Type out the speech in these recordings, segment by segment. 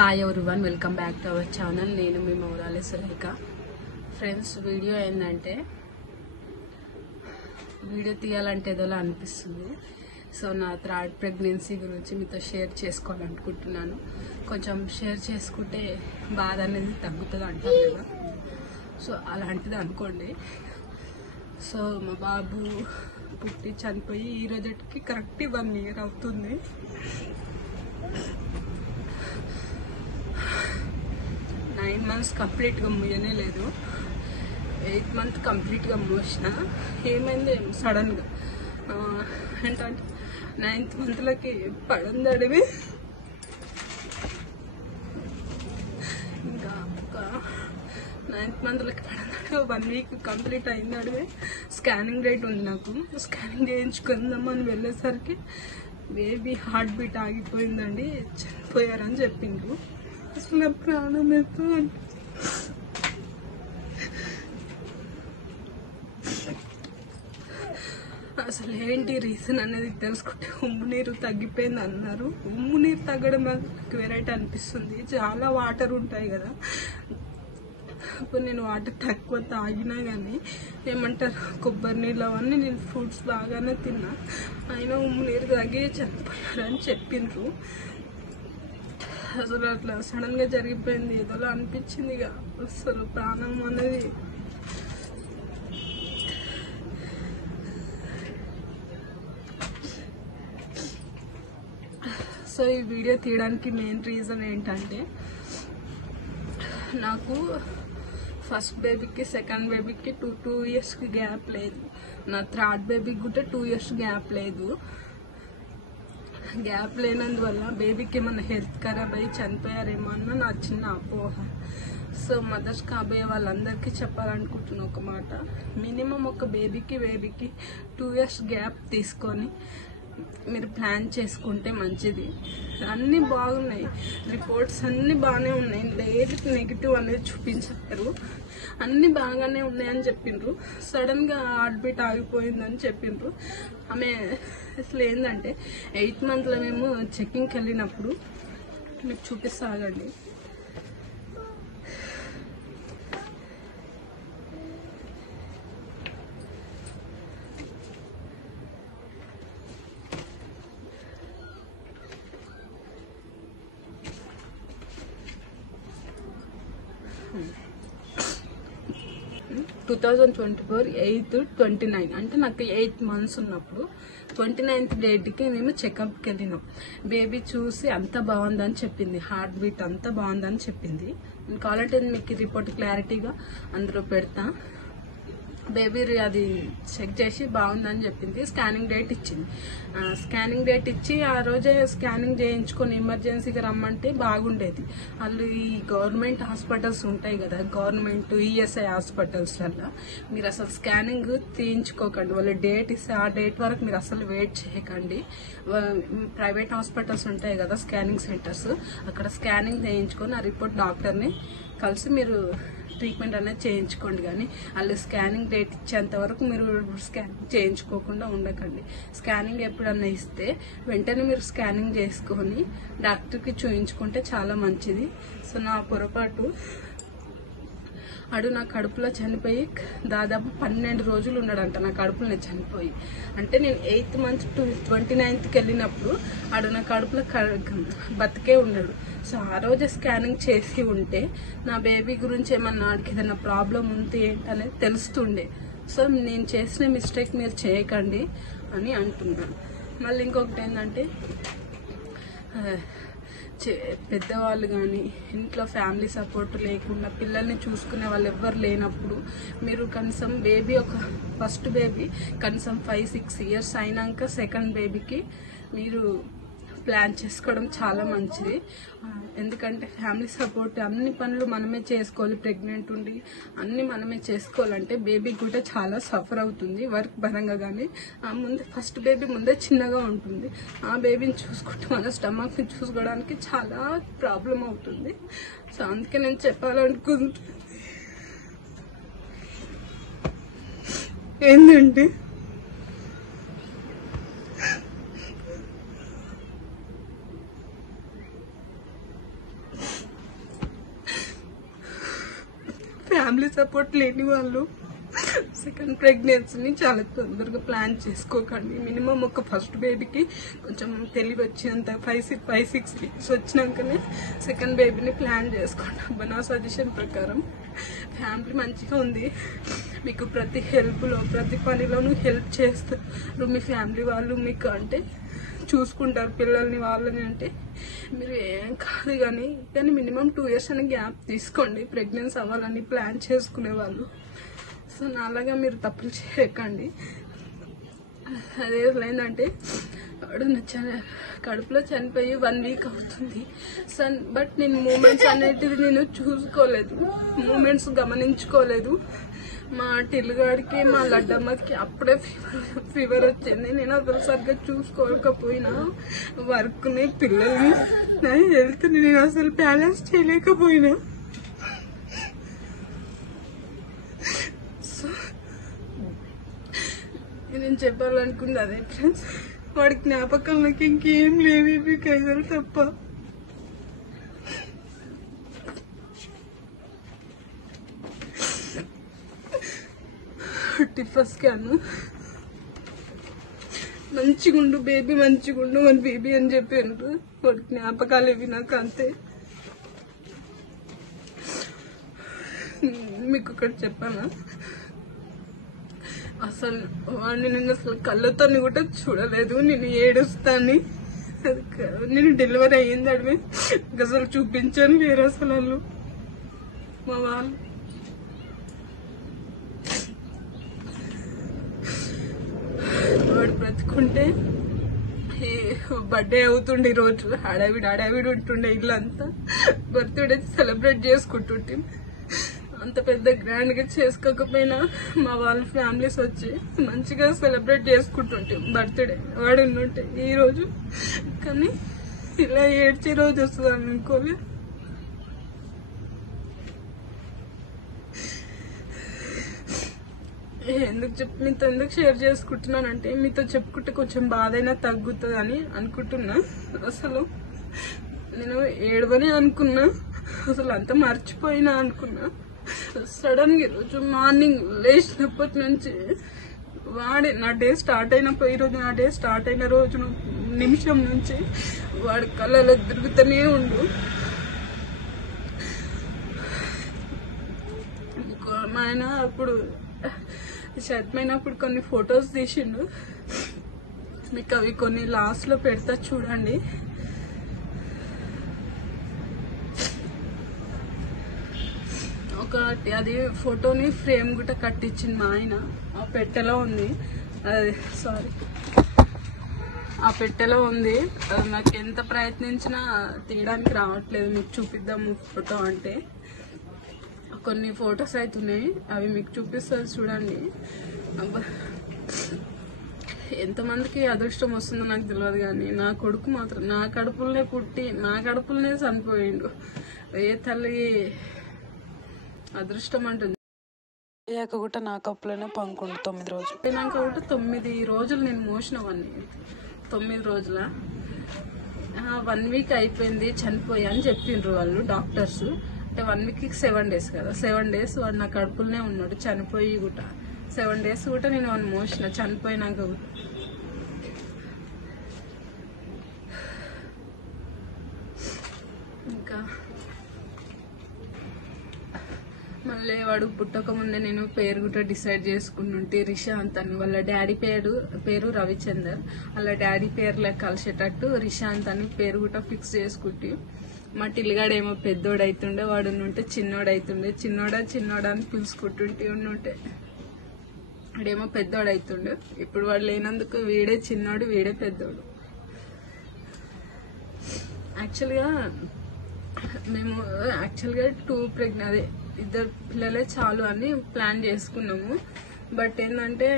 Hi everyone, welcome back to our channel. నేను మీ మౌరాలి Surekha. Friends, video ఏంటంటే video తీయాలంటే ఏదోలా అనిపిస్తుంది. సో నా థర్డ్ ప్రెగ్నెన్సీ గురించి మీతో షేర్ చేసుకోవాలనుకుంటున్నాను. కొంచెం షేర్ చేసుకుంటే బాధ అనేది తగ్గుతుంది అంటారు కదా, సో అలాంటిది అనుకోండి. సో మా బాబు పుట్టి చనిపోయి ఈ రోజుకి కరెక్ట్ 1 year అవుతుంది. నైన్ మంత్స్ కంప్లీట్గా మూయనే లేదు. 8th month కంప్లీట్గా మూసిన. ఏమైంది సడన్గా ఏంటంటే 9th monthలోకి పడందడివి. ఇంకా ఒక 9th monthలోకి పడందడివి 1 week కంప్లీట్ అయిందడివి. స్కానింగ్ డేట్ ఉంది నాకు. స్కానింగ్ చేయించుకుందామని వెళ్ళేసరికి బేబీ హార్ట్ బీట్ ఆగిపోయిందండి, చనిపోయారని చెప్పిండ్రు. అసలు ప్రాణం ఎంత అసలు ఏంటి రీజన్ అనేది తెలుసుకుంటే ఉమ్ము నీరు తగ్గిపోయింది అన్నారు. ఉమ్ము నీరు తగ్గడం నాకు వెరైటీ అనిపిస్తుంది. చాలా వాటర్ ఉంటాయి కదా, ఇప్పుడు నేను వాటర్ తక్కువ తాగినా కానీ ఏమంటారు కొబ్బరి నీళ్ళు అవన్నీ నేను ఫ్రూట్స్ బాగానే తిన్నా, అయినా ఉమ్ము నీరు తగ్గి చనిపోయారని చెప్పిండ్రు. అసలు అట్లా సడన్గా జరిగిపోయింది, ఏదోలా అనిపించింది. ఇక అసలు ప్రాణం అనేది సో ఈ వీడియో తీయడానికి మెయిన్ రీజన్ ఏంటంటే, నాకు ఫస్ట్ బేబీకి సెకండ్ బేబీకి టూ ఇయర్స్కి గ్యాప్ లేదు. నా థర్డ్ బేబీకి కూడా 2 years గ్యాప్ లేదు. గ్యాప్ లేనందువల్ల బేబీకి ఏమన్నా హెల్త్ ఖరాబ్ అయ్యి చనిపోయారేమో అన్న నా చిన్న అపోహ. సో మదర్స్ కాబోయే వాళ్ళందరికీ చెప్పాలనుకుంటున్నా ఒక మాట, మినిమం ఒక బేబీకి 2 years గ్యాప్ తీసుకొని మీరు ప్లాన్ చేసుకుంటే మంచిది. అన్నీ బాగున్నాయి, రిపోర్ట్స్ అన్నీ బాగానే ఉన్నాయి, లేదు నెగిటివ్ అనేది చూపించారు. అన్నీ బాగానే ఉన్నాయని చెప్పిండ్రు. సడన్గా హార్ట్ బీట్ ఆగిపోయిందని చెప్పిండ్రు. ఆమె అసలు ఏంటంటే 8th monthలో మేము చెకింగ్కి వెళ్ళినప్పుడు మీకు చూపిస్తాగండి. టూ 2024 8th 29 అంటే నాకు 8 months ఉన్నప్పుడు 29th డేట్కి మేము చెకప్కి వెళ్ళినాం. బేబీ చూసి అంత బాగుందని చెప్పింది, హార్ట్ బీట్ అంతా బాగుందని చెప్పింది. కావాలంటే మీకు రిపోర్ట్ క్లారిటీగా అందులో పెడతా. బేబీ అది చెక్ చేసి బాగుందని చెప్పింది. స్కానింగ్ డేట్ ఇచ్చింది. స్కానింగ్ డేట్ ఇచ్చి ఆ రోజే స్కానింగ్ చేయించుకొని ఎమర్జెన్సీగా రమ్మంటే బాగుండేది. వాళ్ళు ఈ గవర్నమెంట్ హాస్పిటల్స్ ఉంటాయి కదా, గవర్నమెంట్ ఈఎస్ఐ హాస్పిటల్స్లలో మీరు అసలు స్కానింగ్ తీయించుకోకండి. వాళ్ళు డేట్ ఇస్తే ఆ డేట్ వరకు మీరు అసలు వెయిట్ చేయకండి. ప్రైవేట్ హాస్పిటల్స్ ఉంటాయి కదా, స్కానింగ్ సెంటర్స్, అక్కడ స్కానింగ్ చేయించుకొని ఆ రిపోర్ట్ డాక్టర్ని కలిసి మీరు ట్రీట్మెంట్ అనేది చేయించుకోండి. కానీ వాళ్ళు స్కానింగ్ డేట్ ఇచ్చేంత వరకు మీరు స్కానింగ్ చేయించుకోకుండా ఉండకండి. స్కానింగ్ ఎప్పుడన్నా ఇస్తే వెంటనే మీరు స్కానింగ్ చేసుకొని డాక్టర్కి చూయించుకుంటే చాలా మంచిది. సో నా పొరపాటు, నా కడుపులో చనిపోయి దాదాపు 12 రోజులు ఉన్నాడంట నా కడుపులో చనిపోయి. అంటే నేను 8th month 29th వెళ్ళినప్పుడు నా కడుపులో బతికే ఉన్నాడు. సో ఆ రోజే స్కానింగ్ చేసి ఉంటే నా బేబీ గురించి ఏమన్నా వాడికి ఏదైనా ప్రాబ్లం ఉంది ఏంటనేది తెలుస్తుండే. సో నేను చేసిన మిస్టేక్ మీరు చేయకండి అని అంటున్నాను. మళ్ళీ ఇంకొకటి ఏంటంటే, పెద్దవాళ్ళు కానీ ఇంట్లో ఫ్యామిలీ సపోర్ట్ లేకుండా పిల్లల్ని చూసుకునే వాళ్ళు ఎవ్వరు లేనప్పుడు మీరు కనీసం బేబీ ఫస్ట్ బేబీ కనీసం 5-6 years అయినాక సెకండ్ బేబీకి మీరు ప్లాన్ చేసుకోవడం చాలా మంచిది. ఎందుకంటే ఫ్యామిలీ సపోర్ట్ అన్ని పనులు మనమే చేసుకోవాలి. ప్రెగ్నెంట్ ఉండి అన్ని మనమే చేసుకోవాలంటే బేబీ కూడా చాలా సఫర్ అవుతుంది వర్క్ పరంగా. కానీ ముందు ఫస్ట్ బేబీ ముందే చిన్నగా ఉంటుంది, ఆ బేబీని చూసుకుంటే మన స్టమక్ని చూసుకోవడానికి చాలా ప్రాబ్లం అవుతుంది. సో అందుకే నేను చెప్పాలనుకుంటున్నాను ఏంటంటే, ఫ్యామిలీ సపోర్ట్ లేని వాళ్ళు సెకండ్ ప్రెగ్నెన్సీని చాలా తొందరగా ప్లాన్ చేసుకోకండి. మినిమం ఒక ఫస్ట్ బేబీకి కొంచెం తెలివి వచ్చేంత 5-6 వీక్స్ వచ్చినాకనే సెకండ్ బేబీని ప్లాన్ చేసుకోండి. అబ్బా నా సజెషన్ ప్రకారం ఫ్యామిలీ మంచిగా ఉంది, మీకు ప్రతి హెల్ప్లో ప్రతి పనిలోనూ హెల్ప్ చేస్తారు మీ ఫ్యామిలీ వాళ్ళు, మీకు అంటే చూసుకుంటారు పిల్లల్ని వాళ్ళని, అంటే మీరు ఏం కాదు. కానీ మినిమం 2 years అని గ్యాప్ తీసుకోండి ప్రెగ్నెన్సీ అవ్వాలని ప్లాన్ చేసుకునే వాళ్ళు. సో నాలాగా మీరు తప్పులు చేయకండి. అదే ఏంటంటే వాడు కడుపులో చనిపోయి 1 week అవుతుంది బట్ నేను మూమెంట్స్ అనేటివి నేను చూసుకోలేదు, మూమెంట్స్ గమనించుకోలేదు. మా టిల్లుగాడికి మా లడ్డమ్మకి అప్పుడే ఫీవర్ వచ్చింది. నేను అసలు సరిగ్గా చూసుకోలేకపోయినా, వర్క్ని పిల్లల్ని నా హెల్త్ని నేను అసలు బ్యాలెన్స్ చేయలేకపోయినా. సో నేను చెప్పాలనుకుంది అదే ఫ్రెండ్స్, వాడి జ్ఞాపకాలు నాకు ఇంకేం లేవు ఇవి కైజలు తప్ప. టిఫస్ స్కాన్ మంచిగుండు బేబీ మంచిగుండు మన బేబీ అని చెప్పారు. వాడి జ్ఞాపకాలు ఇవి నాకు అంతే. మీకు ఒకటి చెప్పానా, అసలు వాడిని నేను అసలు కళ్ళతో కూడా చూడలేదు. నేను ఏడుస్తాను, నేను డెలివరీ అయ్యింది అడిగి అసలు చూపించాను లేరు అసలు వాళ్ళు మా వాళ్ళు. వాడు బ్రతుకుంటే బర్త్డే అవుతుండే ఈరోజు హడావిడి ఉంటుండే, ఇల్లంతా బర్త్డే సెలబ్రేట్ చేసుకుంటుంటే. అంత పెద్ద గ్రాండ్ గా చేసుకోకపోయినా మా వాళ్ళ ఫ్యామిలీస్ వచ్చి మంచిగా సెలబ్రేట్ చేసుకుంటుంటే బర్త్డే వాడు ఉంటే ఈ రోజు. కానీ ఇలా ఏడ్చే రోజు వస్తుంది అనుకోలే. మీతో ఎందుకు షేర్ చేసుకుంటున్నానంటే మీతో చెప్పుకుంటే కొంచెం బాధ అయినా తగ్గుతుంది అని అనుకుంటున్నా. అసలు నేను ఏడవని అనుకున్నా, అసలు అంతా మర్చిపోయినా అనుకున్నా. సడన్ గా ఈరోజు మార్నింగ్ లేచినప్పటి నుంచి వాడే నా డే స్టార్ట్ అయినప్పుడు, ఈరోజు నా డే స్టార్ట్ అయిన రోజు నిమిషం నుంచి వాడి కళ్ళలో తిరుగుతూనే ఉండు. మా ఆయన అప్పుడు చనిపోయినప్పుడు కొన్ని ఫొటోస్ తీసిండు, మీకు అవి కొన్ని లాస్ట్ లో పెడతా చూడండి. ఒకటి అది ఫోటోని ఫ్రేమ్ గుట్ట కట్టించింది మా ఆయన, ఆ పెట్టెలో ఉంది. అది సారీ ఆ పెట్టెలో ఉంది. అది నాకు ఎంత ప్రయత్నించినా తీయడానికి రావట్లేదు. మీకు చూపిద్దాము ఫోటో అంటే. కొన్ని ఫొటోస్ అవుతున్నాయి, అవి మీకు చూపిస్తారు చూడండి. ఎంతమందికి అదృష్టం వస్తుందో నాకు తెలియదు, కానీ నా కొడుకు మాత్రం నా కడుపులనే పుట్టి నా కడుపులనే చనిపోయిండు. ఏ తల్లి అదృష్టం అంటుంది. అయ్యాక కూడా నా కప్పులోనే పంకుండు 9 రోజులు. అయినాక కూడా 9 రోజులు నేను మోసినవన్నీ. 9 రోజుల 1 week అయిపోయింది చనిపోయా అని చెప్పిండ్రు వాళ్ళు డాక్టర్స్. అంటే 1 week 7 days కదా, 7 days వాడు నా కడుపులోనే ఉన్నాడు చనిపోయి కూడా. 7 days కూడా నేను వాడిని మోసిన చనిపోయినాక కూడా. ఇంకా మళ్ళీ వాడు పుట్టక ముందే నేను పేరు కూడా డిసైడ్ చేసుకుంటుంటే రిషాంత్ అని. వాళ్ళ డాడీ పేరు రవిచందర్, వాళ్ళ డాడీ పేర్లో కలిసేటట్టు రిషాంత్ అని పేరు కూడా ఫిక్స్ చేసుకుంటే. మా టిల్లిగాడేమో పెద్దోడు అవుతుండే, వాడు ఉంటే చిన్నోడు అవుతుండే. చిన్నోడా అని పిలుచుకుంటుంటే ఉంటే వాడేమో పెద్దోడు అవుతుండే. ఇప్పుడు వాడు లేనందుకు వీడే చిన్నోడు వీడే పెద్దోడు. యాక్చువల్గా మేము 2 అదే 2 పిల్లలే చాలు అని ప్లాన్ చేసుకున్నాము. బట్ ఏంటంటే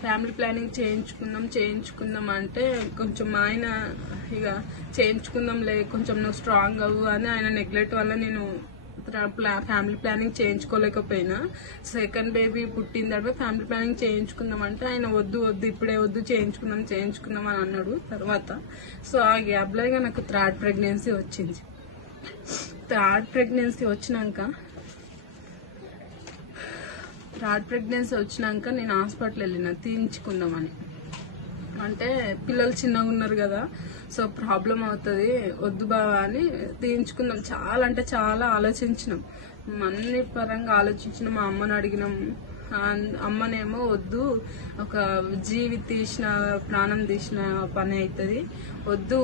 ఫ్యామిలీ ప్లానింగ్ చేయించుకుందాం అంటే కొంచెం ఆయన ఇక చేయించుకుందాంలే కొంచెం నువ్వు స్ట్రాంగ్ అవ్వు అని ఆయన నెగ్లెక్ట్ వల్ల నేను ఫ్యామిలీ ప్లానింగ్ చేయించుకోలేకపోయినా. సెకండ్ బేబీ పుట్టిన తర్వాత ఫ్యామిలీ ప్లానింగ్ చేయించుకుందాం అంటే ఆయన వద్దు ఇప్పుడే వద్దు చేయించుకుందాం అని అన్నాడు తర్వాత. సో ఆ గ్యాప్లో ఇక నాకు 3rd pregnancy వచ్చింది. 3rd pregnancy వచ్చినాక థర్డ్ ప్రెగ్నెన్సీ వచ్చినాక నేను హాస్పిటల్ వెళ్ళిన తీయించుకుందామని. అంటే పిల్లలు చిన్నగా ఉన్నారు కదా, సో ప్రాబ్లం అవుతుంది, వద్దు బావా అని తీయించుకుందాం. చాలా అంటే చాలా ఆలోచించినాం, అన్ని పరంగా ఆలోచించినాం. మా అమ్మని అడిగినాం, అమ్మనేమో వద్దు, ఒక జీవి తీసిన ప్రాణం తీసిన పని అవుతుంది, వద్దు,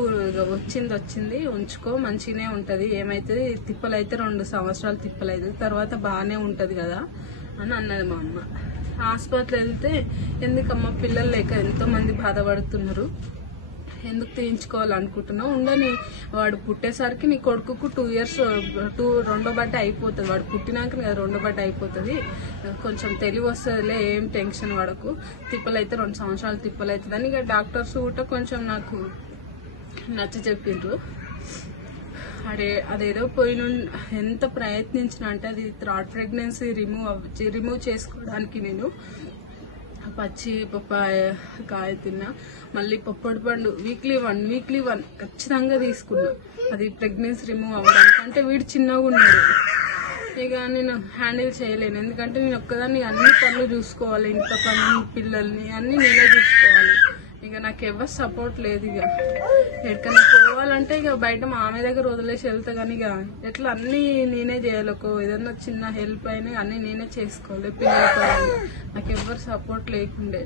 వచ్చింది ఉంచుకో, మంచిగానే ఉంటుంది, ఏమవుతుంది తిప్పలైతే 2 సంవత్సరాలు తిప్పలైతుంది, తర్వాత బాగానే ఉంటుంది కదా అని అన్నది మా అమ్మ. హాస్పిటల్ వెళ్తే ఎందుకమ్మా పిల్లలు లేక ఎంతో మంది బాధపడుతున్నారు, ఎందుకు తీయించుకోవాలనుకుంటున్నావు, ఉండని వాడు పుట్టేసరికి నీ కొడుకుకు 2 years రెండో బట్ట అయిపోతుంది, వాడు పుట్టినాక కదా రెండో బట్ట అయిపోతుంది, కొంచెం తెలివి వస్తుందిలే, ఏం టెన్షన్ పడకు, తిప్పలైతే 2 సంవత్సరాలు తిప్పలవుతుంది అని ఇక డాక్టర్స్ కూడా కొంచెం నాకు నచ్చ చెప్పిండ్రు. అదేదో ఎంత ప్రయత్నించిన అంటే అది థర్డ్ ప్రెగ్నెన్సీ రిమూవ్ చేసుకోవడానికి నేను పచ్చి పప్పాయ కాయ తిన్నా, మళ్ళీ పప్పడి పండు వీక్లీ వన్ ఖచ్చితంగా తీసుకున్నా, అది ప్రెగ్నెన్సీ రిమూవ్ అవ్వడానికి. అంటే వీడు చిన్నగా ఉన్నాడు, ఇక నేను హ్యాండిల్ చేయలేను, ఎందుకంటే నేను ఒక్కదాన్ని అన్ని పనులు చూసుకోవాలి, ఇంట్లో పని పిల్లల్ని అన్ని నేనే చూసుకోవాలి. ఇక నాకు ఎవరు సపోర్ట్ లేదు, ఇక ఎక్కడికైనా పోవాలంటే ఇక బయట మామ దగ్గర వదిలేసి వెళ్తా, కానీ ఇక ఎట్లా అన్నీ నేనే చేయాలి, ఏదన్నా చిన్న హెల్ప్ అయినా అన్నీ నేనే చేసుకోవాలి పిల్లలతో, నాకు ఎవరు సపోర్ట్ లేకుండే.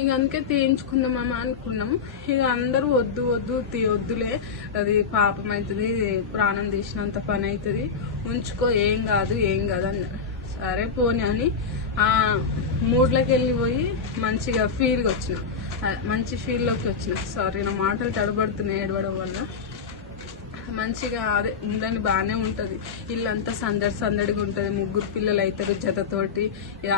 ఇక అందుకే తీయించుకుందామా అనుకున్నాం. ఇక అందరూ వద్దులే, అది పాపం అవుతుంది, ప్రాణం తీసినంత పని అవుతుంది, ఉంచుకో, ఏం కాదు అన్నారు. సరే పోనీ అని మూడ్లోకి వెళ్ళిపోయి మంచిగా మంచి ఫీల్లోకి వచ్చిన. సారీ నా మాటలు తడబడుతున్నాయి ఏడవడం వల్ల. మంచిగా అదే ఉండని బాగానే ఉంటుంది, ఇల్లంతా సందడిగా ఉంటుంది, 3 పిల్లలు అవుతారు జతతోటి,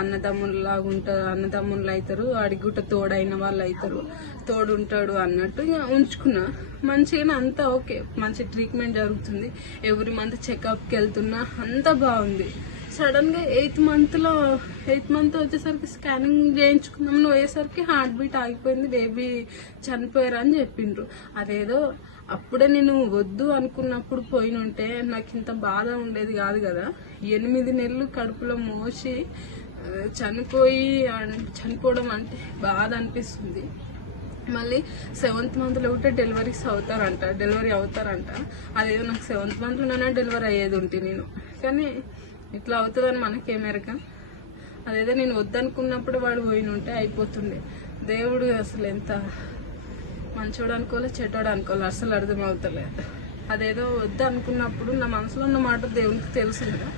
అన్నదమ్ముల్లాగా ఉంటారు, అన్నదమ్ముళ్ళు అవుతారు, అడిగుట్ట తోడైన వాళ్ళు అవుతారు, తోడు ఉంటాడు అన్నట్టు ఇక ఉంచుకున్నా. మంచిగానే అంతా ఓకే, మంచి ట్రీట్మెంట్ జరుగుతుంది, ఎవ్రీ మంత్ చెకప్కి వెళ్తున్నా, అంతా బాగుంది. సడన్ గా 8th మంత్ వచ్చేసరికి స్కానింగ్ చేయించుకున్నాం, పోయేసరికి హార్ట్ బీట్ ఆగిపోయింది, బేబీ చనిపోయారు అని చెప్పిండ్రు. అదేదో అప్పుడే నేను వద్దు అనుకున్నప్పుడు పోయినుంటే నాకు ఇంత బాధ ఉండేది కాదు కదా. 8 నెలలు కడుపులో మోసి చనిపోవడం అంటే బాధ అనిపిస్తుంది. మళ్ళీ 7th మంత్లో కూడా డెలివరీ అవుతారంట. అదేదో నాకు 7th మంత్లోనే డెలివరీ అయ్యేది ఉంటే నేను, కానీ ఇట్లా అవుతుందని మనకేమెరక. అదేదో నేను వద్దనుకున్నప్పుడు వాడు పోయినుంటే అయిపోతుండే. దేవుడు అసలు ఎంత మంచోడు అనుకోలే చెడ్డోడు అనుకోలే అసలు అర్థం అవుతలేదు. అదేదో వద్దు అనుకున్నప్పుడు నా మనసులో ఉన్న మాట దేవునికి తెలుసు కదా,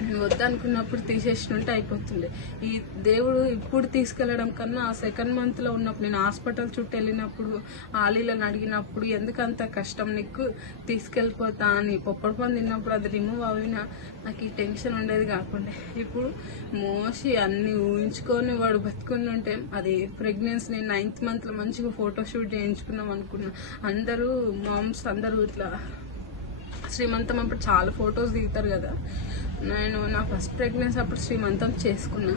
నేను వద్దనుకున్నప్పుడు తీసేసినట్టు అయిపోతుండే. ఈ దేవుడు ఇప్పుడు తీసుకెళ్లడం కన్నా ఆ 2nd మంత్లో ఉన్నప్పుడు నేను హాస్పిటల్ చుట్టూ వెళ్ళినప్పుడు ఆలీలను అడిగినప్పుడు ఎందుకంత కష్టం నీకు, తీసుకెళ్ళిపోతా అని పొప్పడి పని తిన్నప్పుడు అది రిమూవ్ అయినా నాకు ఈ టెన్షన్ ఉండేది కాకుండా, ఇప్పుడు మోసి అన్ని ఊహించుకొని వాడు బతుకుని ఉంటే అది ప్రెగ్నెన్సీ. నేను 9th మంత్లో మంచిగా ఫోటోషూట్ చేయించుకున్నాం అనుకున్నా. అందరూ మామ్స్ అందరూ ఇట్లా శ్రీమంతం అప్పుడు చాలా ఫొటోస్ దిగుతారు కదా. నేను నా ఫస్ట్ ప్రెగ్నెన్సీ అప్పుడు శ్రీమంతం చేసుకున్నా,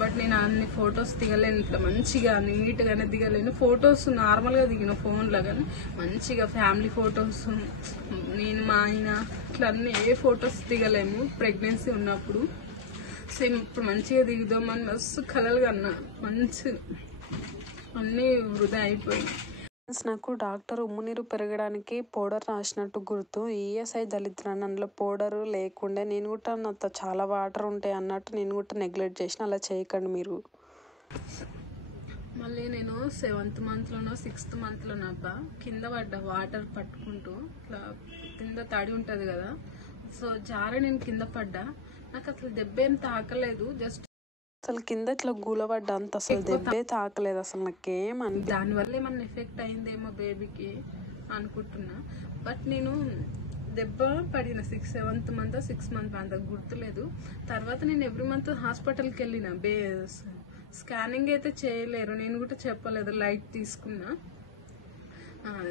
బట్ నేను అన్ని ఫొటోస్ దిగలేను, ఇట్లా మంచిగా నీట్గానే దిగలేను. ఫొటోస్ నార్మల్గా దిగిన ఫోన్లో, కానీ మంచిగా ఫ్యామిలీ ఫొటోస్, నేను మా ఆయన ఇట్లా అన్ని ఏ ఫొటోస్ దిగలేము ప్రెగ్నెన్సీ ఉన్నప్పుడు. సేమ్ ఇప్పుడు మంచిగా దిగుదామని మస్తు కలలుగా అన్నా, మంచి అన్నీ వృధా అయిపోయింది. నాకు డాక్టర్ ఉమ్మునీరు పెరగడానికి పౌడర్ రాసినట్టు గుర్తు. ఈఎస్ఐ దళిద్రాన్ని అందులో పౌడర్ లేకుండే, నేను కూడా నాతో చాలా వాటర్ ఉంటాయి అన్నట్టు నేను కూడా నెగ్లెక్ట్ చేసిన. అలా చేయకండి మీరు. మళ్ళీ నేను 7th మంత్లోనో 6th మంత్లోనో అబ్బా కింద పడ్డా, వాటర్ పట్టుకుంటూ ఇట్లా కింద తడి ఉంటుంది కదా, సో నేను కింద పడ్డా. నాకు అసలు దెబ్బ ఏం తాకలేదు, జస్ట్ అసలు కింద ఇట్లా గూలబడ్డా, అంత అసలు దెబ్బే తాకలేదు అసలు నాకేమని. దానివల్ల ఏమన్నా ఎఫెక్ట్ అయిందేమో బేబీకి అనుకుంటున్నా. బట్ నేను దెబ్బ పడిన 7th మంత్ 6th మంత్ అంత గుర్తులేదు. తర్వాత నేను ఎవ్రీ మంత్ హాస్పిటల్కి వెళ్ళిన, స్కానింగ్ అయితే చేయలేరు, నేను కూడా చెప్పలేదు, లైట్ తీసుకున్నా.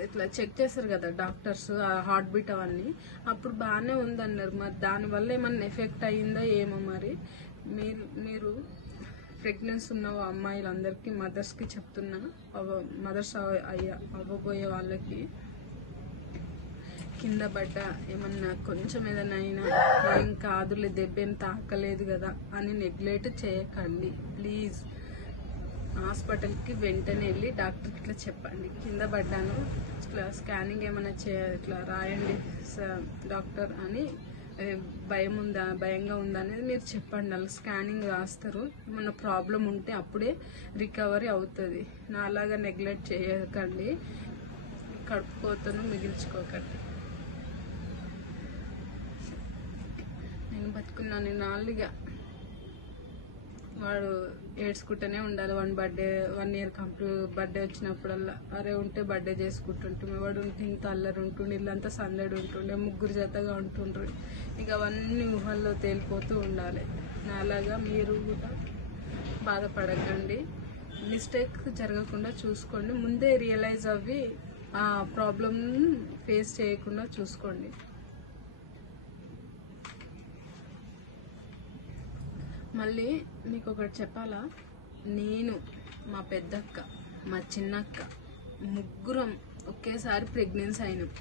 ఇట్లా చెక్ చేస్తారు కదా డాక్టర్స్, హార్ట్ బీట్ అవన్నీ, అప్పుడు బాగానే ఉందన్నారు. మరి దానివల్ల ఏమన్నా ఎఫెక్ట్ అయ్యిందో ఏమో. మరి మీరు ప్రెగ్నెన్సీ ఉన్న అమ్మాయిలందరికీ, మదర్స్కి చెప్తున్నా, మదర్స్ అవ్వబోయే వాళ్ళకి కింద పడ్డ ఏమన్నా కొంచెం ఏదైనా అయినా ఏం కాదులే, దెబ్బేం తాకలేదు కదా అని నెగ్లెక్ట్ చేయకండి ప్లీజ్. హాస్పిటల్కి వెంటనే వెళ్ళి డాక్టర్కి ఇట్లా చెప్పండి, కింద పడ్డాను, ఇట్లా స్కానింగ్ ఏమైనా ఇట్లా రాయండి డాక్టర్ అని, భయంగా ఉందా అనేది మీరు చెప్పండి. వాళ్ళు స్కానింగ్ రాస్తారు, ఏమన్నా ప్రాబ్లం ఉంటే అప్పుడే రికవరీ అవుతుంది. నాలాగా నెగ్లెక్ట్ చేయకండి, కడుపు కోతను మిగిల్చుకోకండి. నేను బతుకున్నాను నాలుగుగా, వాడు ఏడ్చుకుంటూనే ఉండాలి. 1 ఇయర్ బర్త్డే వచ్చినప్పుడల్లా అరే ఉంటే బర్త్డే చేసుకుంటుంటే, వాడు ఉంటే ఇంత అల్లరి ఉంటుండే, ఇల్లంతా సందడి ఉంటుండే, 3 జతగా ఉంటుండ్రు. ఇక అవన్నీ ఊహల్లో తేలిపోతూ ఉండాలి. నాలాగా మీరు కూడా బాధపడకండి, మిస్టేక్ జరగకుండా చూసుకోండి, ముందే రియలైజ్ అవ్వి ఆ ప్రాబ్లమ్ ఫేస్ చేయకుండా చూసుకోండి. మళ్ళీ మీకు ఒకటి చెప్పాలా, నేను, మా పెద్దక్క, మా చిన్నక్క ముగ్గురం ఒకేసారి ప్రెగ్నెన్సీ అయినాం.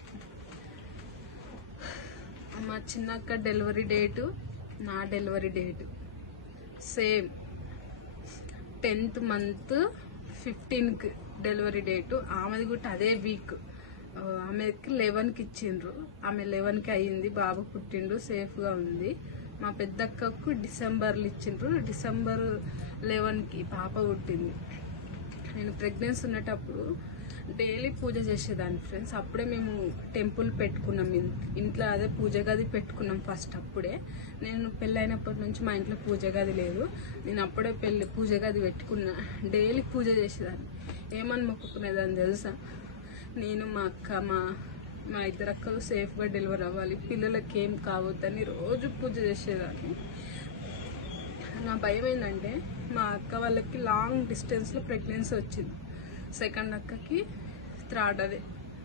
మా చిన్నక్క డెలివరీ డేటు, నా delivery date same. 10th month 15కి డెలివరీ డేటు, ఆమెది కూడా అదే వీక్. ఆమెకి 11కి ఇచ్చిండ్రు, ఆమె 11కి అయ్యింది, బాబు పుట్టిండు, సేఫ్గా ఉంది. మా పెద్దక్కకు డిసెంబర్లో ఇచ్చిండ్రు, డిసెంబర్ 11కి పాప పుట్టింది. నేను ప్రెగ్నెన్సీ ఉన్నప్పుడు డైలీ పూజ చేసేదాన్ని ఫ్రెండ్స్. అప్పుడే మేము టెంపుల్ పెట్టుకున్నాం ఇంట్లో, అదే పూజ గది పెట్టుకున్నాం ఫస్ట్. అప్పుడే నేను పెళ్ళైనప్పటి నుంచి మా ఇంట్లో పూజ గది లేదు, నేను అప్పుడే పూజ గది పెట్టుకున్నా. డైలీ పూజ చేసేదాన్ని. ఏమని మొక్కుకునేదాన్ని తెలుసా, నేను, మా అక్క, మా ఇద్దరు అక్కలు సేఫ్గా డెలివరీ అవ్వాలి, పిల్లలకి ఏం కావద్దని రోజు పూజ చేసేదాన్ని. నా భయం ఏంటంటే, మా అక్క వాళ్ళకి లాంగ్ డిస్టెన్స్లో ప్రెగ్నెన్సీ వచ్చింది. సెకండ్ అక్కకి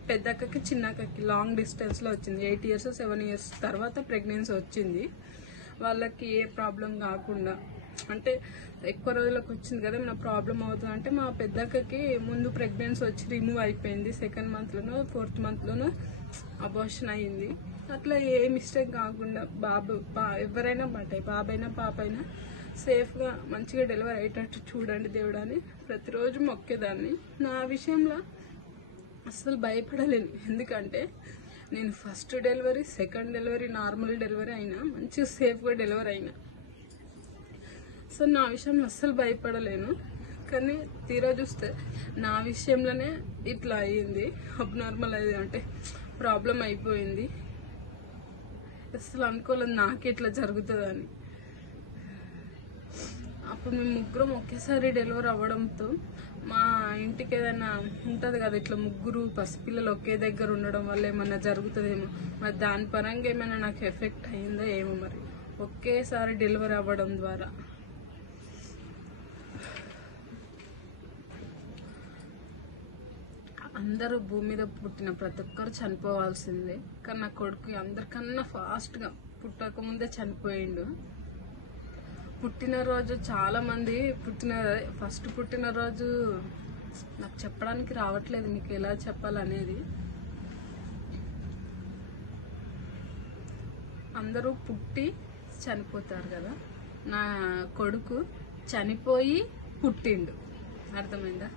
పెద్ద అక్కకి చిన్న అక్కకి లాంగ్ డిస్టెన్స్లో వచ్చింది. 8 years 7 years తర్వాత ప్రెగ్నెన్సీ వచ్చింది. వాళ్ళకి ఏ ప్రాబ్లం కాకుండా, అంటే ఎక్కువ రోజులకు వచ్చింది కదా, నా ప్రాబ్లం అవుతుంది అంటే, మా పెద్ద అక్కకి ముందు ప్రెగ్నెన్సీ వచ్చి రిమూవ్ అయిపోయింది. 2nd monthలోనో 4th monthలోనో అబార్షన్ అయ్యింది. అట్లా ఏ మిస్టేక్ కాకుండా ఎవరైనా బాబైనా పాపైనా సేఫ్గా మంచిగా డెలివరీ అయ్యేటట్టు చూడండి దేవుడు అని ప్రతిరోజు మొక్కేదాన్ని. నా విషయంలో అస్సలు భయపడలేను, ఎందుకంటే నేను first delivery, second delivery, normal delivery అయినా మంచిగా సేఫ్గా డెలివరీ అయినా. సో నా విషయంలో అస్సలు భయపడలేను. కానీ తీరా చూస్తే నా విషయంలోనే ఇట్లా అయ్యింది, అబ్నార్మల్ అయ్యింది, అంటే ప్రాబ్లం అయిపోయింది. అసలు అనుకోలేదు నాకే ఇట్లా జరుగుతుందని. అప్పుడు మేము ముగ్గురం ఒకేసారి డెలివరీ అవ్వడంతో మా ఇంటికి ఏదైనా ఉంటుంది కదా, ఇట్లా ముగ్గురు పసిపిల్లలు ఒకే దగ్గర ఉండడం వల్ల ఏమన్నా జరుగుతుందేమో, మరి దాని పరంగా ఏమైనా నాకు ఎఫెక్ట్ అయిందో ఏమో. మరి ఒకేసారి డెలివరీ అవ్వడం ద్వారా అందరూ భూమి మీద పుట్టిన ప్రతి ఒక్కరు చనిపోవాల్సిందే, కానీ నా కొడుకు అందరికన్నా ఫాస్ట్గా పుట్టకముందే చనిపోయిండు. పుట్టినరోజు చాలామంది ఫస్ట్ పుట్టినరోజు నాకు చెప్పడానికి రావట్లేదు మీకు ఎలా చెప్పాలనేది. అందరూ పుట్టి చనిపోతారు కదా, నా కొడుకు చనిపోయి పుట్టిండు, అర్థమైందా?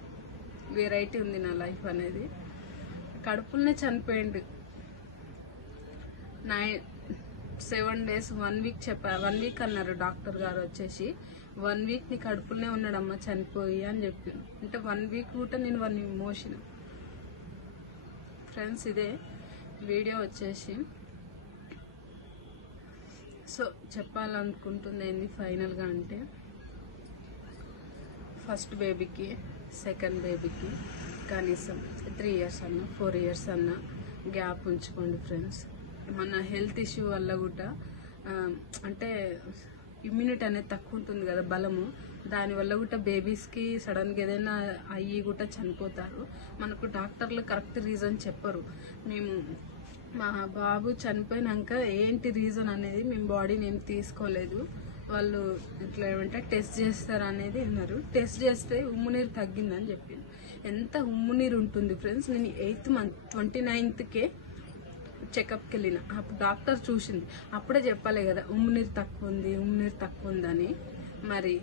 వెరైటీ ఉంది నా లైఫ్ అనేది. కడుపులోనే చనిపోయిండు. 7 days 1 week 1 week అన్నారు డాక్టర్ గారు వచ్చేసి. 1 week నీ కడుపులోనే ఉన్నాడమ్మా చనిపోయి అని చెప్పాను. అంటే 1 week కూడా నేను వాడిని మోసిన. ఫ్రెండ్స్ ఇదే వీడియో వచ్చేసి. సో చెప్పాలనుకుంటుంది ఏంది ఫైనల్గా అంటే, ఫస్ట్ బేబీకి సెకండ్ బేబీకి కనీసం 3 years అన్నా 4 years అన్నా గ్యాప్ ఉంచుకోండి ఫ్రెండ్స్. మన హెల్త్ ఇష్యూ వల్ల కూడా అంటే ఇమ్యూనిటీ అనేది తక్కువ ఉంటుంది కదా, బలము, దానివల్ల కూడా బేబీస్కి సడన్గా ఏదైనా అయ్యి కూడా చనిపోతారు. మనకు డాక్టర్లు కరెక్ట్ రీజన్ చెప్పరు. మేము మా బాబు చనిపోయినాక ఏంటి రీజన్ అనేది మేము బాడీని ఏం తీసుకోలేదు. వాళ్ళు ఇట్లా ఏమంటే టెస్ట్ చేస్తారు అనేది విన్నారు. టెస్ట్ చేస్తే ఉమ్మునీరు తగ్గిందని చెప్పింది. ఎంత ఉమ్మునీరు ఉంటుంది ఫ్రెండ్స్. నేను 8th month 29th చెకప్కి వెళ్ళిన. అప్పుడు డాక్టర్ చూసింది. అప్పుడే చెప్పాలి కదా ఉమ్ము నీరు తక్కువ ఉందని. మరి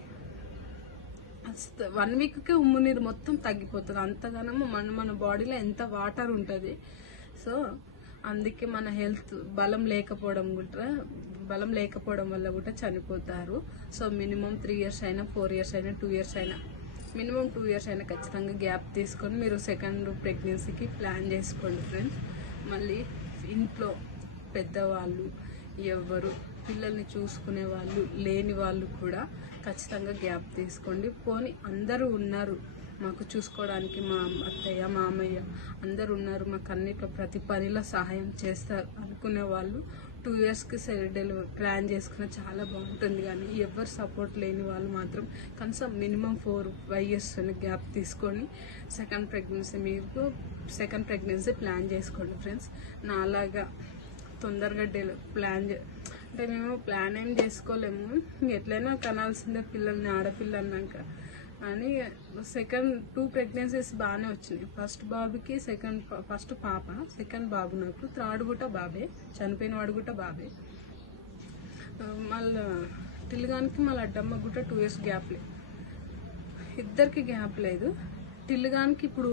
1 వీక్కే ఉమ్ము నీరు మొత్తం తగ్గిపోతుంది. అంతగానో మన బాడీలో ఎంత వాటర్ ఉంటుంది. సో అందుకే మన హెల్త్ బలం లేకపోవడం వల్ల కూడా చనిపోతారు. సో మినిమం 3 years అయినా 4 years అయినా 2 years అయినా మినిమం 2 years అయినా ఖచ్చితంగా గ్యాప్ తీసుకొని మీరు సెకండ్ ప్రెగ్నెన్సీకి ప్లాన్ చేసుకోండి ఫ్రెండ్స్. మళ్ళీ ఇంట్లో పెద్దవాళ్ళు ఎవరు పిల్లల్ని చూసుకునే వాళ్ళు లేని వాళ్ళు కూడా ఖచ్చితంగా గ్యాప్ తీసుకోండి. పోనీ అందరూ ఉన్నారు మాకు చూసుకోవడానికి, మా అత్తయ్య మామయ్య అందరూ ఉన్నారు, మాకు అన్నిట్లో ప్రతి పనిలో సహాయం చేస్తారు అనుకునే వాళ్ళు 2 yearsకి డెలివరీ ప్లాన్ చేసుకున్న చాలా బాగుంటుంది. కానీ ఎవరు సపోర్ట్ లేని వాళ్ళు మాత్రం కనీసం మినిమం 4-5 years గ్యాప్ తీసుకొని సెకండ్ ప్రెగ్నెన్సీ ప్లాన్ చేసుకోండి ఫ్రెండ్స్. నాలాగా తొందరగా అంటే మేము ప్లాన్ ఏం చేసుకోలేము, ఎట్లయినా కనాల్సిందే పిల్లల్ని, ఆడపిల్ల అన్నాక అని. సెకండ్ 2 pregnancies బాగానే వచ్చినాయి. ఫస్ట్ బాబుకి ఫస్ట్ పాప, సెకండ్ బాబు నాకు, థర్డ్ కూడా బాబే, చనిపోయిన వాడు కూడా బాబే. మళ్ళీ టిల్లుగానికి మళ్ళీ అడ్డమ్మ కూడా 2 years గ్యాప్ లేదు, ఇద్దరికి గ్యాప్ లేదు. టిల్లుగానికి ఇప్పుడు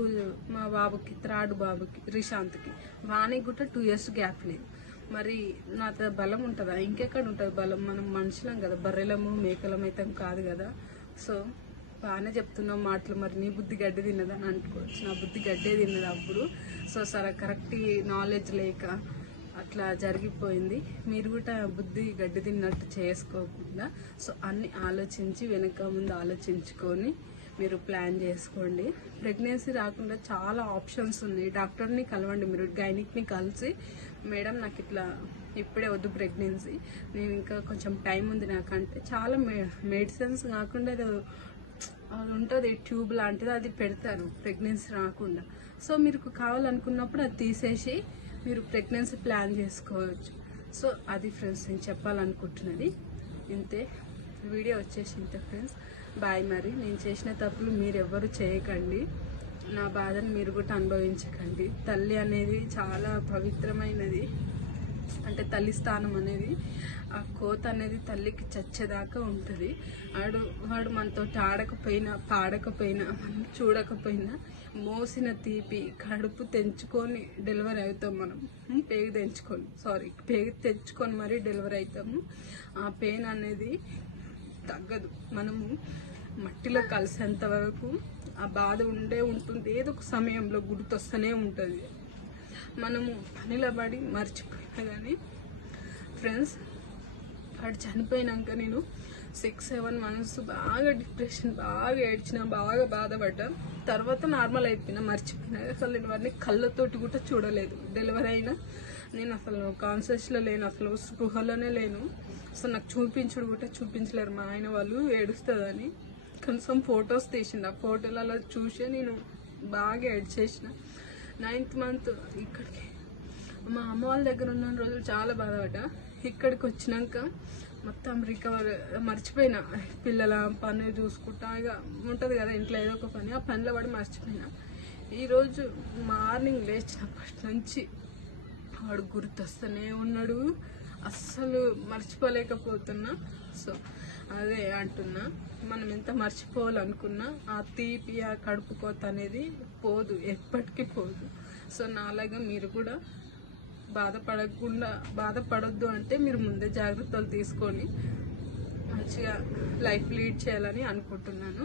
మా బాబుకి, థర్డ్ బాబుకి రిషాంత్కి, వానికి కూడా 2 years గ్యాప్ లేదు. మరి నా బలం ఉంటుందా? ఇంకెక్కడ ఉంటుంది బలం? మనం మనుషులం కదా, బర్రెలము మేకలం అయితే కాదు కదా. సో బాగానే చెప్తున్నాం మాటలు. మరి నీ బుద్ధి గడ్డి తిన్నదని అనుకోవచ్చు. నా బుద్ధి గడ్డే తిన్నది అప్పుడు. సో సరే కరెక్ట్ నాలెడ్జ్ లేక అట్లా జరిగిపోయింది. మీరు కూడా బుద్ధి గడ్డి తిన్నట్టు చేసుకోకుండా సో అన్ని ఆలోచించి వెనక ముందు ఆలోచించుకొని మీరు ప్లాన్ చేసుకోండి. ప్రెగ్నెన్సీ రాకుండా చాలా ఆప్షన్స్ ఉన్నాయి. డాక్టర్ని కలవండి, మీరు గైనిక్ని కలిసి మేడం నాకు ఇట్లా ఇప్పుడే వద్దు ప్రెగ్నెన్సీ, నేను ఇంకా కొంచెం టైం ఉంది నాకంటే చాలా మెడిసిన్స్ కాకుండా అది ఉంటుంది ట్యూబ్ లాంటిది, అది పెడతారు ప్రెగ్నెన్సీ రాకుండా. సో మీరు కావాలనుకున్నప్పుడు అది తీసేసి మీరు ప్రెగ్నెన్సీ ప్లాన్ చేసుకోవచ్చు. సో అది ఫ్రెండ్స్ నేను చెప్పాలనుకుంటున్నది. ఇంతే, వీడియో వచ్చేసి ఇంతే ఫ్రెండ్స్. బాయ్. మరి నేను చేసిన తప్పులు మీరు ఎవ్వరు చేయకండి, నా బాధను మీరు కూడా అనుభవించకండి. తల్లి అనేది చాలా పవిత్రమైనది, అంటే తల్లి స్థానం అనేది, ఆ కోత అనేది తల్లికి చచ్చేదాకా ఉంటుంది. వాడు మనతో ఆడకపోయినా పాడకపోయినా మనం చూడకపోయినా మోసిన తీపి కడుపు తెంచుకొని డెలివరీ అవుతాం. మనం పేగు తెంచుకొని మరీ డెలివరీ అవుతాము. ఆ పెయిన్ అనేది తగ్గదు. మనము మట్టిలో కలిసేంత వరకు ఆ బాధ ఉంటుంది. ఏదో ఒక సమయంలో గుర్తొస్తూనే ఉంటుంది. మనము పనిలో పడి మర్చిపోయినా కానీ ఫ్రెండ్స్, వాడు చనిపోయినాక నేను 6-7 months బాగా డిప్రెషన్, బాగా ఏడ్చిన, బాగా బాధపడ్డా. తర్వాత నార్మల్ అయిపోయినా, మర్చిపోయినా. అసలు నేను వాడిని కళ్ళతోటి కూడా చూడలేదు. డెలివరీ అయినా నేను అసలు కాన్షియస్లో లేను, అసలు స్పృహలోనే లేను. అసలు నాకు చూపించలేరు మా ఆయన వాళ్ళు, ఏడుస్తుందని. కనీసం ఫొటోస్ తీసిండు, ఆ ఫోటోలలో చూసే నేను బాగా ఏడ్చేసిన. 9th month ఇక్కడికి మా అమ్మ వాళ్ళ దగ్గర ఉన్న రోజులు చాలా బాధపడ్డా. ఇక్కడికి వచ్చినాక మొత్తం మర్చిపోయినా. పిల్లల పని చూసుకుంటా ఇక ఉంటుంది కదా ఇంట్లో ఏదో ఒక పని, ఆ పనిలో పడి మర్చిపోయినా. ఈరోజు మార్నింగ్ లేచినప్పటి నుంచి వాడు గుర్తొస్తూనే ఉన్నాడు, అస్సలు మర్చిపోలేకపోతున్నా. సో అదే అంటున్నా, మనం ఎంత మర్చిపోవాలనుకున్నా ఆ తీపి, ఆ కడుపు కోత అనేది పోదు, ఎప్పటికీ పోదు. సో నాలాగా మీరు కూడా బాధపడొద్దు అంటే మీరు ముందే జాగ్రత్తలు తీసుకొని మంచిగా లైఫ్ లీడ్ చేయాలని అనుకుంటున్నాను.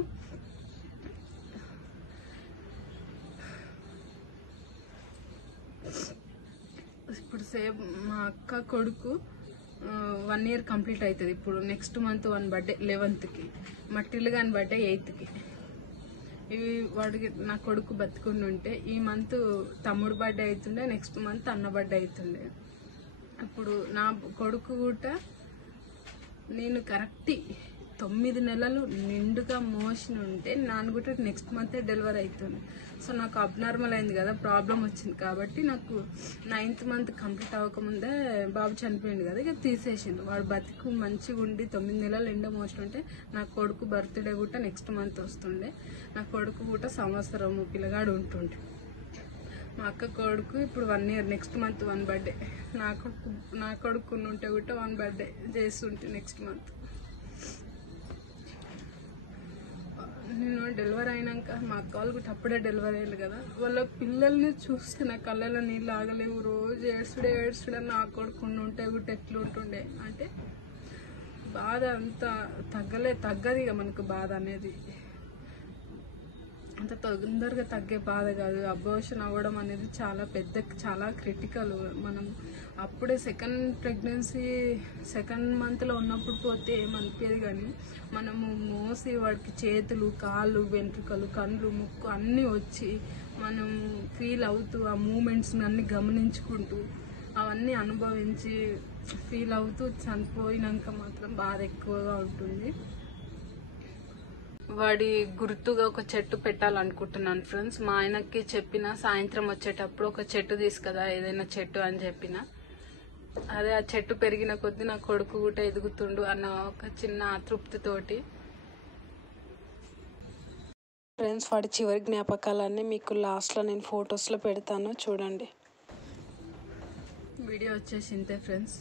ఇప్పుడు మా అక్క కొడుకు 1 year కంప్లీట్ అవుతుంది. ఇప్పుడు నెక్స్ట్ మంత్ 1 birthday 11th, మా టిల్లుగాని బర్త్డే 8th. ఇవి వాడికి నా కొడుకు బతుకుని ఉంటే ఈ మంత్ తమ్ముడు బర్త్డే అవుతుండే, నెక్స్ట్ మంత్ అన్న బర్త్డే అవుతుండే. ఇప్పుడు నా కొడుకు కూడా నేను కరెక్ట్ 9 నెలలు నిండుగా మోషన్ ఉంటే నాన్న కూడా నెక్స్ట్ మంత్ డెలివరీ అవుతుంది. సో నాకు అబ్నార్మల్ అయింది కదా, ప్రాబ్లం వచ్చింది కాబట్టి నాకు 9th month కంప్లీట్ అవ్వకముందే బాబు చనిపోయింది కదా, ఇక తీసేసిండు. వాడు బతుకు మంచిగా ఉండి 9 నెలలు ఎండ మోషన్ ఉంటే నా కొడుకు బర్త్డే కూడా నెక్స్ట్ మంత్ వస్తుండే. నా కొడుకు కూడా సంవత్సరం పిల్లగాడు ఉంటుండే. మా అక్క కొడుకు ఇప్పుడు 1 year, నెక్స్ట్ మంత్ 1 birthday. నా కొడుకు ఉంటే కూడా 1 birthday చేస్తుంటే నెక్స్ట్ మంత్. నేను డెలివరీ అయినాక మా అక్క వాళ్ళు కూడా అప్పుడే డెలివరీ అయ్యారు కదా, వాళ్ళ పిల్లల్ని చూస్తే నా కళ్ళలో నీళ్ళు ఆగలేవు. రోజు ఏడ్చుడే నా కొడుకు ఉంటే కూడా ఎట్లుంటుండే అంటే బాధ అంతా తగ్గదు ఇక మనకు బాధ అనేది. అంత తొందరగా తగ్గే బాధ కాదు. అబార్షన్ అవ్వడం అనేది చాలా క్రిటికల్. మనం అప్పుడే సెకండ్ ప్రెగ్నెన్సీ 2nd monthలో ఉన్నప్పుడు పోతే ఏమనిపించేది, కానీ మనము మోసి వాడికి చేతులు, కాళ్ళు, వెంట్రుకలు, కళ్ళు, ముక్కు అన్నీ వచ్చి మనం ఫీల్ అవుతూ ఆ మూమెంట్స్ని అన్నీ గమనించుకుంటూ అవన్నీ అనుభవించి ఫీల్ అవుతూ చనిపోయినాక మాత్రం బాధ ఎక్కువగా ఉంటుంది. వాడి గుర్తుగా ఒక చెట్టు పెట్టాలనుకుంటున్నాను ఫ్రెండ్స్. మా ఆయనకి చెప్పిన సాయంత్రం వచ్చేటప్పుడు ఒక చెట్టు తీసుకదా, ఏదైనా చెట్టు అని చెప్పిన. అదే ఆ చెట్టు పెరిగిన కొద్దీ నా కొడుకు కూడా ఎదుగుతుండు అన్న ఒక చిన్న తృప్తితోటి. ఫ్రెండ్స్, వాడి చివరి జ్ఞాపకాలన్నీ మీకు లాస్ట్లో నేను ఫొటోస్లో పెడతాను, చూడండి. వీడియో వచ్చేసి ఇంతే ఫ్రెండ్స్.